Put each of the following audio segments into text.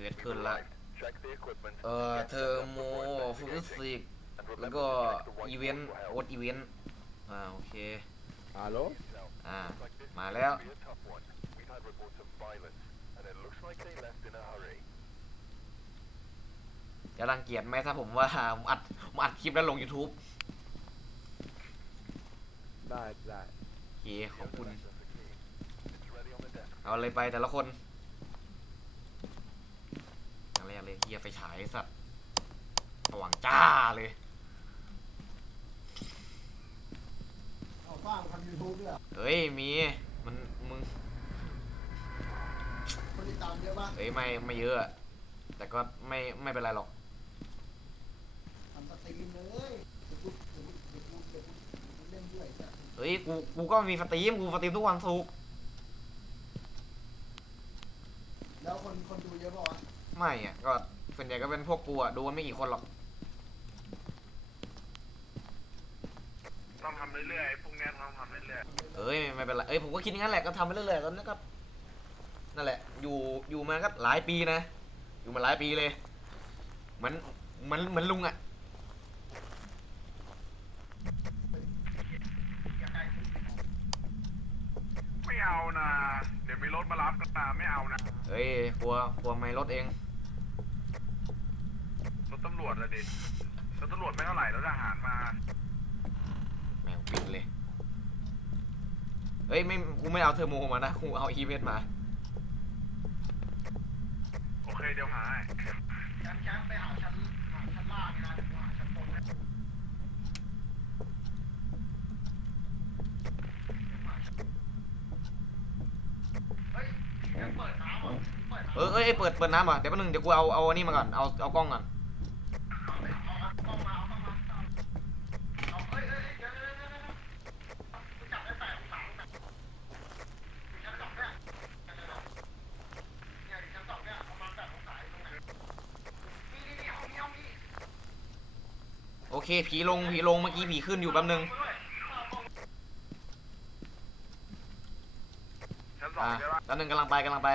เกิดขึ้นละ เอ่อเทอร์โมฟิสิกแล้วก็อีเวนต์โอดอีเวนต์อ่าโอเคฮัลโหลอ่ามาแล้วจะรังเกียจไหมถ้าผมว่าผมอัดผมอัดคลิปแล้วลง YouTube ได้ได้โอเคขอบคุณ เอาเลยไปแต่ละคนอย่างแรก เลยเฮียไฟฉายไอ้สัตว์สว่างจ้าเลย เอาฟ้างทำยูทูบด้วยเหรอเฮ้ยมีมันมึงคนติดตามเยอะมากเฮ้ยไม่ไม่เยอะอะแต่ก็ไม่ไม่เป็นไรหรอก ทำสตรีมเลยเดี๋ยวกูเดี๋ยวกูเดี๋ยวกูเดี๋ยวกูเล่นด้วยจ้ะเฮ้ยกูกูก็มีสตรีมกูสตรีมทุกวันศุกร์ แล้วคนคนดูเยอะป่าวะ ไม่อะก็ส่วนใหญ่ก็เป็นพวกกูอะดูกันไม่กี่คนหรอก ต้องทำเรื่อยๆพวกเนี้ยต้องทำเรื่อยเอ้ยไม่เป็นไรเอ้ยผมก็คิดอย่างนั้นแหละก็ทำไปเรื่อยๆตอนนี้ก็นั่นแหละ อยู่อยู่มาก็หลายปีนะ อยู่มาหลายปีเลยเหมือนเหมือนเหมือนลุงอะๆไม่เอานะ เดี๋ยวมีรถมารับนะไม่เอานะ เฮ้ยกลัวกลัวไม่รถเอง รถตำรวจอะดิรถตำรวจไม่เท่าไหร่รถทหารมาแมวปิดเลย เฮ้ยไม่กูไม่เอาเทอร์โมมานะกูเอาอีเวนต์มา โอเคเดี๋ยวหาให้ชั้นชั้นไปหาชั้นหาชั้นล่างนี่นะเดี๋ยวกูหาชั้นบนนะเฮ้ยยังเปิดน้ำอะเปิดน้ำ เออเอ้ยเปิดเปิดน้ำอะเดี๋ยวแป๊บนึงเดี๋ยวกูเอาเอาอันนี้มาก่อนเอาเอากล้องก่อน เอาไปเอาเอากล้องมาเอากล้องมาเอาเอ้ยเอ้ยเดี๋ยวเดี๋ยวเดี๋ยวเดี๋ยวกูจับได้แปดองศาแบบอยู่ชั้นสองเนี่ยเนี่ยอยู่ชั้นสองเนี่ยประมาณแปดองศาอยู่ตรงไหนนี่นี่นี่ห้องนี้ห้องนี้ โอ เคผีลงผีลงเมื่อกี้ผีขึ้นอยู่แป๊บนึงชั้นสองอ่าใช่ปะแป๊บนึงกำลังไปกำลังไป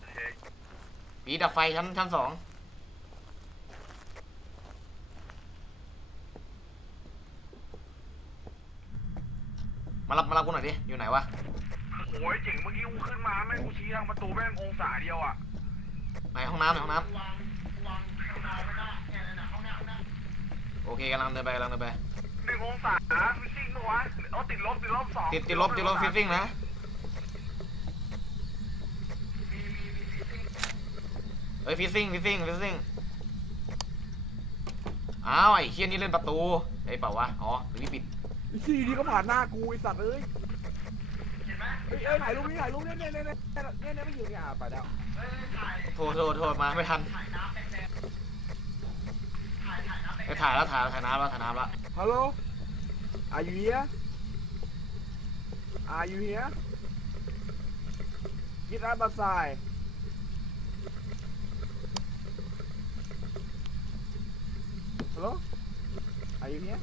โอเคผีดับไฟชั้นชั้นสองมารับมารับกูหน่อยดิอยู่ไหนวะโอ้ยเจ๋งเมื่อกี้กูขึ้นมาแม่งกูชี้ทางประตูแม่งองศาเดียวอะไหนห้องน้ำไหนห้องน้ว โอเคกำลังเดินไปกำลังเดินไป หนึ่งองศาฟิซซิ่งปะวะเอาติดลบติดลบสองติดติดลบติดลบฟิซซิ่งนะ เฮ้ยฟิซซิ่งฟิซซิ่งฟิซซิ่งอ้าวไอ้เคียนี่เล่นประตูไอ้ยเปล่าวะ อ๋อหรือนี่ปิดอีซีดีก็ผ่านหน้ากูไอสัตว์เอ้ยเห็นไหมเฮ้ยเอ้ยถ่ายรูปนี่ถ่ายรูปเนี่ยเนี่ยเนี่ยเนี่ยเนี่ยเนี่ยไม่อยู่เนี่ยอะไปแล้วเฮ้ยถ่ายโทษโทษโทษมาไม่ทัน ถ่ายน้ำแดงๆถ่ายถ่ายน้ำแดง ไปถ่ายแล้วถ่ายแล้วถ่ายน้ำแล้วถ่ายน้ำแล้วฮัลโหล are you here are you here get up outside hello are you here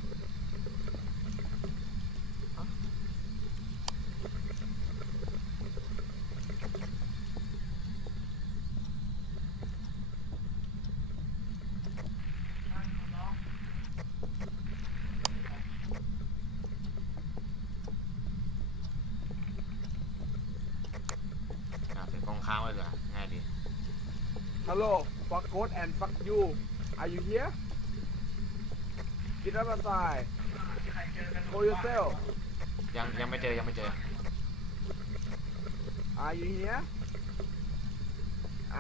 อะถือกล้องค้างไว้ก่อนง่ายดี Hello, fuck God and fuck you. Are you here? Get up outside. Call yourself. ยังยังไม่เจอยังไม่เจอ Are you here?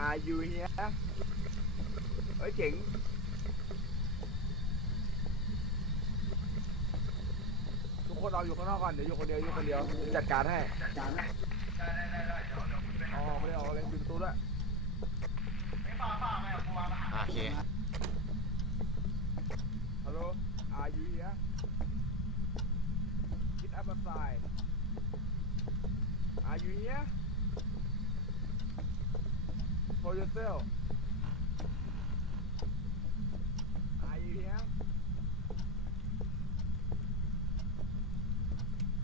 Are you here? เฮ้ยเจ๋งทุกคนเราอยู่ข้างนอกก่อนเดี๋ยวอยู่คนเดียวอยู่คนเดียวเดี๋ยวจัดการให้จัดการนะได้ได้ได้ได้เดี๋ยวเดี๋ยวคุณไปอ๋อไม่ได้ออกเลยปิดประตูด้วย โอเค Hello, are you here? Get up outside. Are you here? For yourself. Are you here?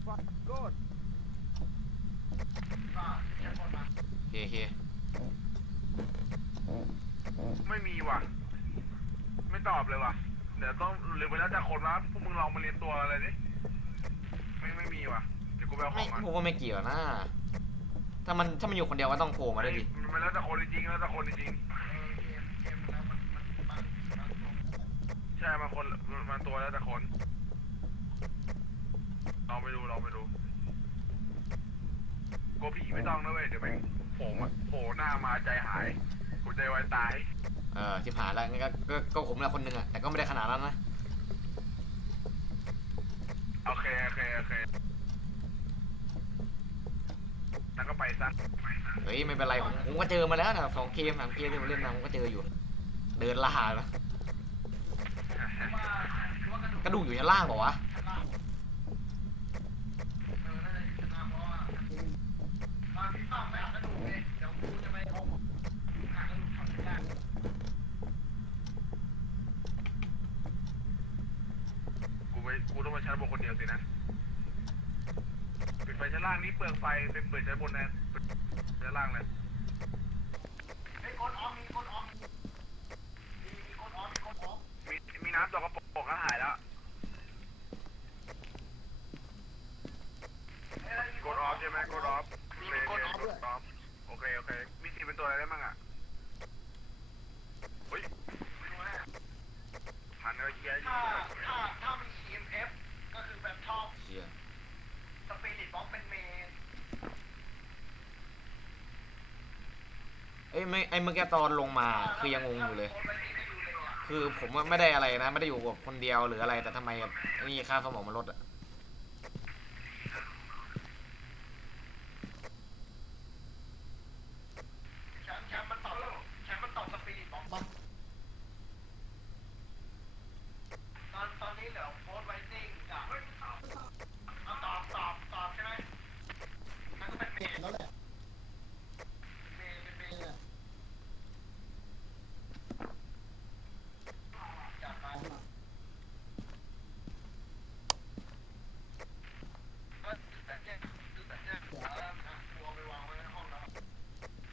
Fuck God. ฟ้าชั้นบนมา โอเคโอเค ตอบเลยว่ะ เดี๋ยวต้องหรือไปแล้วแต่คนนะพวกมึงลองมาเรียนตัวอะไรดิไม่ไม่มีว่ะ เดี๋ยวกูไปเอาขไม่องมาผมว่าไม่เกี่ยวนะ ถ้ามันถ้ามันอยู่คนเดียวก็ต้องโผล่มาด้วยดิ มันแล้วแต่คนจริงๆแล้วแต่คนจริงๆใช่บางคนมันมันตัวแล้วแต่คนลองไปดูลองไปดูกลัวผีไม่ต้องนะเว้ยเดี๋ยวแม่งโผล่มาโผล่หน้ามาใจหายกูใจวายตาย เออที่ผ่านแล้วงั้นก็ก็ก็ผมแหละคนหนึ่งอะแต่ก็ไม่ได้ขนาดนั้นนะโอเค โอเค โอเคแล้วก็ไปซะเฮ้ยไม่เป็นไรผมผมก็เจอมาแล้วนะสองเกมสามเกมที่ผมเล่นมาผมก็เจออยู่ เดินล่าแล้วกระดูกอยู่ชั้นล่างเปล่าวะ กูไปกูต้องมาชั้นบนคนเดียวสินะปิดไฟชั้ นล่างนี่เปลืองไฟไปเปิดชั้นบนนะเปิดชั้นล่างเลยมีมีน้ำตกกระปกก็หายแล้วกดออฟใช่ไหมกดออฟมีกดออฟด้วยโอเคโอเคมีสีเป็นตัวอะไรได้บ้างอะเฮ้ยพันก็เยียอยู่ ถ้าถ้าถ้ามี EMF ก็คือแบบชอบ เชี่ย สปิริตบ็อกเป็นเมน เอ้ยไม่ไอ้เมื่อกี้ตอนลงมาคือยังงงอยู่เลย คือผมไม่ได้อะไรนะ ไม่ได้อยู่กับคนเดียวหรืออะไรแต่ทำไมนี่ค่าสมองมันลดอะ แชมป์แชมป์มันตอบแชมป์มันตอบสปิริตบ็อกปะตอนตอนนี้เหลือโพสต์ไวติ้งกับเอาตอบตอบตอบใช่ไหมมันก็เป็นเมนแล้วแหละเมนเป็นเมนอะจัดไปก็แต่เนี่ยแต่เนี่ยเอาละอะกลัวไปวางไว้ในห้องแล้ว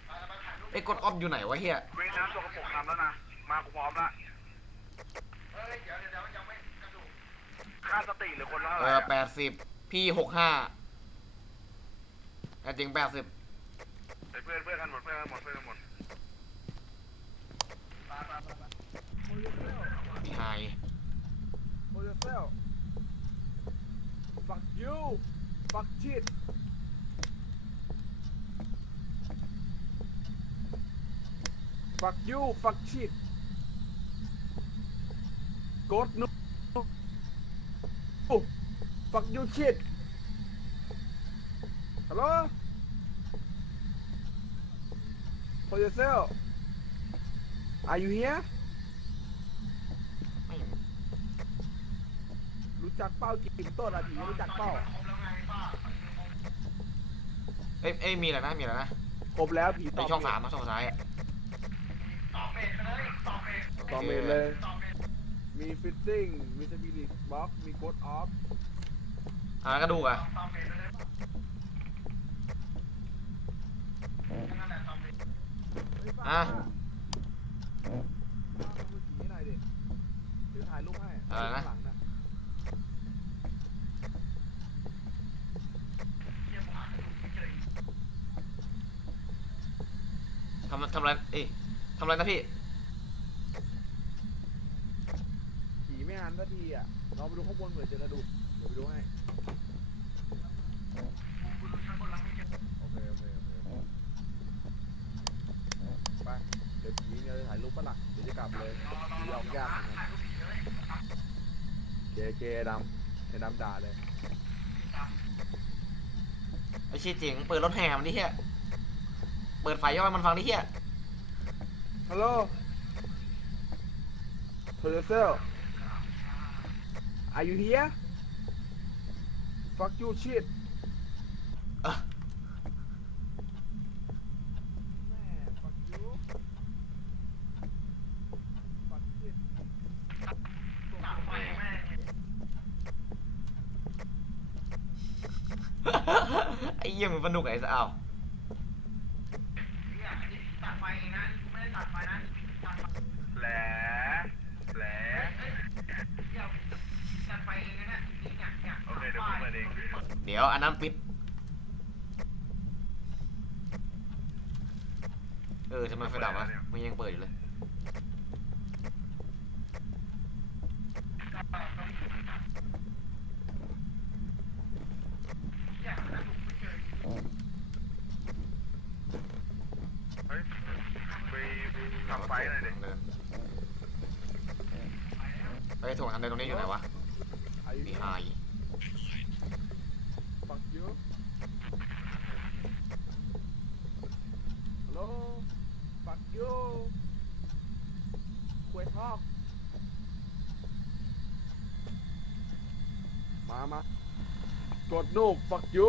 ไปแล้วมาถ่ายรูป ไอ้ กดออฟอยู่ไหนวะเฮียเว้ยน้ำตกกระปกทำแล้วนะ มากูพร้อมละเฮ้ยเดี๋ยวเดี๋ยวเดี๋ยวยังไม่กระดูกค่าสติหรือคนละเออะไรออะแปดสิบพี่หกห้าแต่จริงแปดสิบเพื่อนเพื่อนกันหมดเพื่อนกันหมดเพื่อนกันหมดไปไปไปไปพี่ไฮ For yourself Fuck you Fuck shit Fuck you Fuck shit God no Oh Fuck you shit Hello For yourself Are you here ไม่รู้จักเป้าจิมต้นอะผีรู้จักเป้าครบแล้วไงป้าเอ้ยเอ้ยมีอะไรนะ มีอะไรนะ ครบแล้วผีตไออบช่องสามอะช่องซ้ายอะ ตอบเมนไปเลยตอบเมนตอบเมนเลยตอบเมนมีฟิตติ้ง มีสปิริตบ็อกมีโกดออฟอ่ากระดูกอะตอบเมนไปเลยแค่นั้นแหละตอบเมนอะดูผีให้หน่อยดิเดี๋ยวถ่ายรูปให้อะไรนะข้างหลังน่ะเยี่ยมหากระดูกไม่เจออีกทำทำอะไรเอ้ย ทำอะไรนะพี่ ผีไม่หันสักทีอะลองไปดูข้างบนเผื่อเจอกระดูกเดี๋ยวไปดูให้กูดูชั้นบนแล้วไม่เจอโอเคโอเคโอเคไปเดี๋ยวผีเนี่ยจะถ่ายรูปปะล่ะเดี๋ยวจะกลับเลยผีออกยากเหมือนกันถ่ายรูปผีเลยเจเจดำไอ้ดำด่าเลยไอชี้เจ๋งเปิดรถแห่มันดิเฮียเปิดไฟย่อยมันฟังดิเฮีย ฮัลโหล For yourself Are you here Fuck you shit เออแม่ fuck you fuck shit ตัดไฟแม่ง ไอ้ เยี่ยมมันสนุกไอ้สะอ้าวเนี่ยอันนี้ตัดไฟเองนะกูไม่ได้ตัดไฟนะตัดไฟแหละแหละอย่าจัดไฟเองนะเนี่ยจริงๆเนี่ยเนี่ยโอเคเดี๋ยวผมเปิดเองเดี๋ยวอันนั้นปิด เออทำไมไฟดับวะมันยังเปิดอยู่เลย เฮ้ยไปทำไฟหน่อยดิ เดินไปถ่วงทางเดิ นี้อยู่ไหนวะมีไฮฟักยูฮัลโหลฟักยูควยทอกมามากดนูฟักยู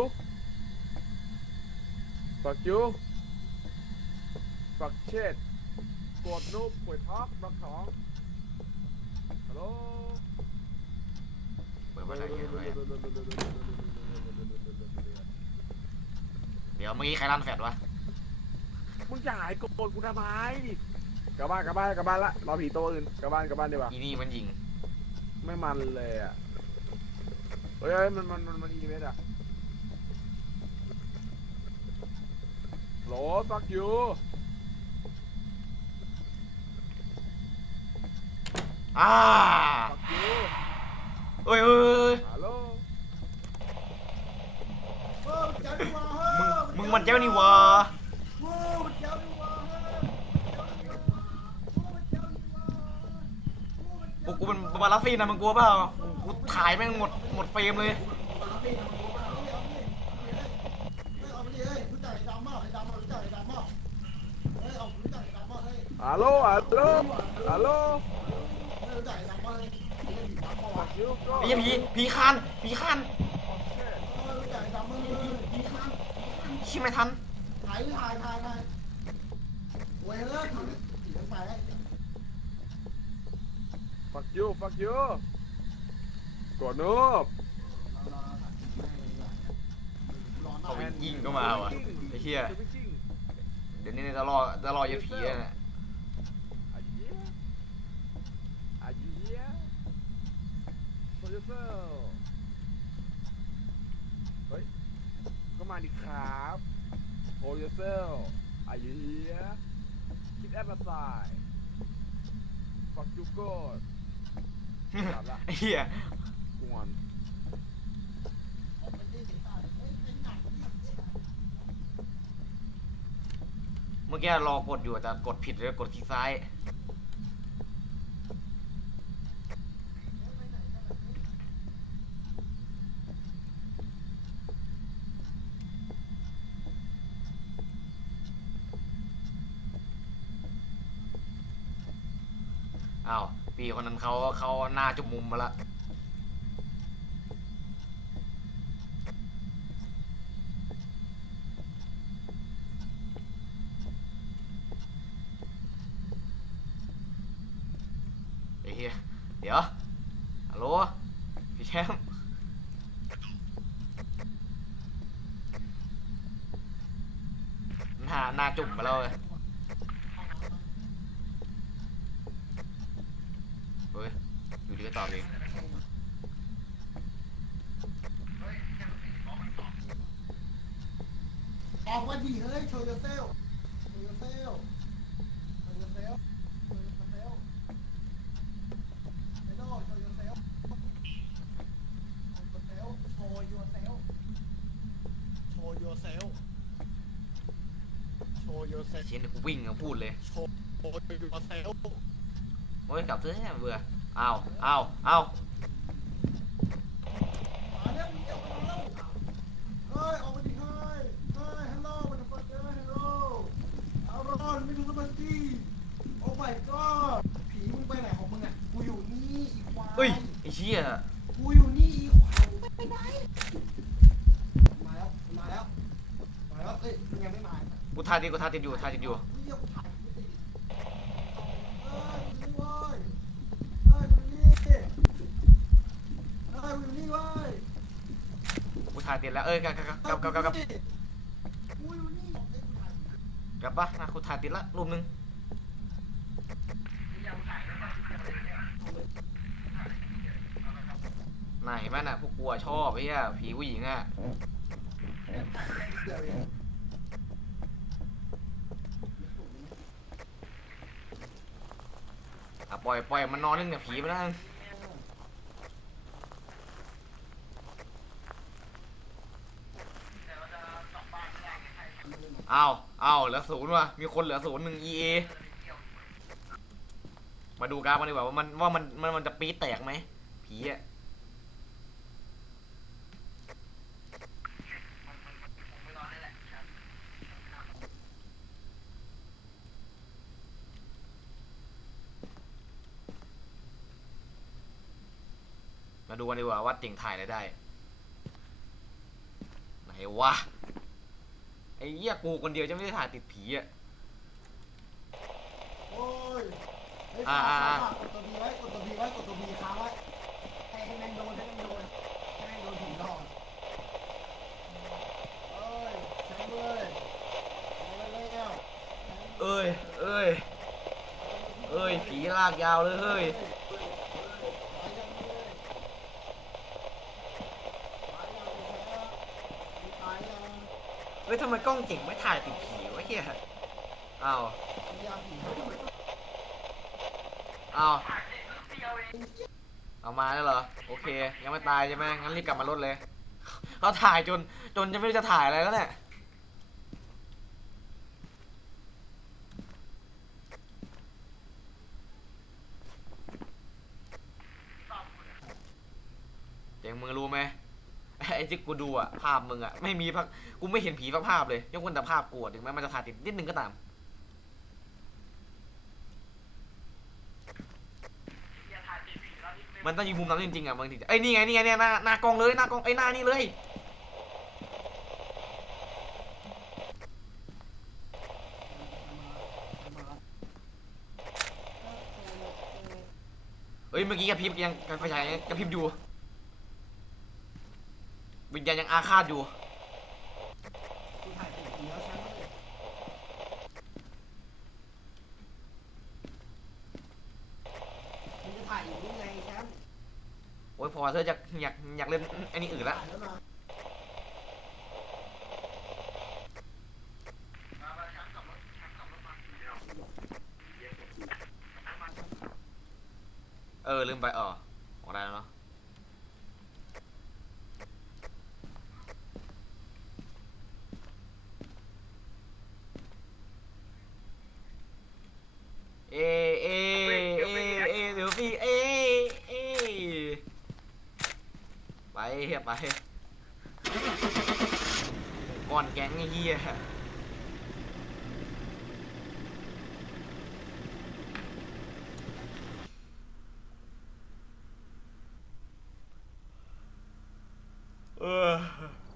ฟักยูฟักเชดกดนูควยทอกฟักสองฮัลโหล ปิดมาไหนอยู่เลยเดี๋ยวเมื่อกี้ใครลั่นแฟดวะมึงจะหายโกรธกูทำไมกลับบ้านกลับบ้านกลับบ้านละรอผีตัวอื่นกลับบ้านกลับบ้านดีกว่าอีนี่มันยิงไม่มันเลยอะเฮ้ยเฮ้ยมันมันมันมันอีเวนต์อะโหล fuck you อ่า fuck you เอ้ยเอ้ยเอ้ยฮัลโหลเออเจ้าดีกว่าเฮ้มึยงมึงมันเจ้านี่วะโอ้มันเจ้าดีกว่าเฮ้ยโอ้มันเจ้าดีกว่าโอ้มันพวเจ้ากกูเป็นบาลาฟีนนะมึงกลัวเปล่ากูถ่ายแม่งหมดหมดเฟรมเลยฮัลโหลฮัลโหลฮัลโหล fuck you go ไอ้เหี้ยผีผีคันผีคันชิไม่ทัน fuck you fuck you กดนูบเขาไปยิงก็มาว่ะไอ้เหี้ยจะไปกิ้งเดี๋ยวนี้จะรอจะรอยันผีอะเนี่ย Are you here? Are you here? For yourself เฮ้ย ก็มาดิครับ For yourself Are you here? Keep at my side Fuck you good กลับละไอ้เหี้ยกวนเมื่อกี้รอกดอยู่แต่กดผิดเลยกดคลิกซ้าย อ้าวปีคนนั้นเขาเขาหน้าจุมุมมาละ ไอ้เหี้ย เดี๋ยว ฮัลโหล พี่แชมป์หน้าหน้าจุ่มมาแล้วเลยเฮ้ย อยู่ดีก็ตอบเองออกมาดีเฮ้ยโชว์ยูเซลโชว์ยูเซลโชว์ยูเซลโชว์ยูเซลเฮลโลโชว์ยูเซลโชว์ยูเซลโชว์ยูเซลโชว์ยูเซลโชว์ยูเซลเชียนเดี๋ยวกูวิ่งอะพูดเลยโชว์ยูเซลโอ้ยกลับเถอะเนี่ยเบื่อ อ้าวอ้าวอ้าวมาแล้วมีเจ้ามาแล้วเฮ้ยออกมาดิเฮ้ยเฮ้ยฮัลโหลมันจะฟังเจอฮัลโหลเอารอนไม่ดูสมาธิโอ้ my god ผีมึงไปไหนของมึงอะกูอยู่นี่อีควายเฮ้ยไอ้เชี่ยกูอยู่นี่อีขวานไปไหนมาแล้ว มาแล้ว มาแล้ว เอ้ยมึงยังไม่มา กูทายติดกูทายติดอยู่ทายติดอยู่้วยกูถ่ายติดแล้วเอ้ยกับกับกับกับกับกับกับปะนะกูถ่ายติดละรูปหนึ่งไหนแม่น่ะพวกกลัวชอบไอ้เหี้ผีผู้หญิงอะปล่อยปล่อยมันนอนเล่นกับผีไปแล้วะอ้าวอ้าเหลือศูนย์ว่ะ มีคนเหลือศูนย์หนึ่ง EA มาดูกราฟกันดีกว่าว่ามันว่ามันมันมันจะปี๊ดแตกไหมผีอะมาดูกันดีกว่าว่าติ่งถ่ายอะไรได้ ไหนวะ ไอ้เหี้ยกูคนเดียวจะไม่ได้ถ่ายติดผีอะ โอ้ยเฮ้ยอ่าอ่าอ่ากดตัวบีไว้กดตัวบีไว้กดตัวบีค้างไว้ให้ให้แม่งโดนให้แม่งโดนให้แม่งโดนผีหลอกเอ้ยแทงเลยเอาเลยแล้วเอ้ยเอ้ยเอ้ยผีลากยาวเลยเฮ้ยตายยัง เฮ้ยทำไมกล้องเจ๋งไม่ถ่ายติดผีวะเฮียอ้าวอ้าวเอามาแล้วเหรอ โอเค ยังไม่ตายใช่ไหมงั้นรีบกลับมารถเลยเขาถ่ายจนจนจะไม่รู้จะถ่ายอะไรแล้วเนี่ยเจ๋งมึงรู้ไหม ไอ้ที่กูดูอะภาพมึงอะไม่มีภาพกูไม่เห็นผีภาพภาพเลย ยกเว้นแต่ภาพกูอะถึงแม้มันจะถ่ายติดนิดนึงก็ตาม มันต้องยิงมุมนั้นจริงๆอะบางทีไอ้ยนี่ไงนี่ไงเนี่ยหน้าหน้ากล้องเลยหน้ากล้องไอ้ยหน้านี่เลย เอ้ยเมื่อกี้กระพริบยังไฟฉายยังกระพริบอยู่ วิญญาณยังอาฆาตอยู่กูถ่ายติดผีแล้วฉันเลยมึงจะถ่ายอยู่นี่ไงแชมป์โอ้ยพอเธออยากอยากอยากเล่นไอ้นี่อื่นละถ่ายแล้วนะเออลืมไปอ๋อออกได้แล้วเนาะ เอเอเอเอเดี๋ยวพี่เอเอไปเฮียไปก่อนแก๊งไอ้เฮีย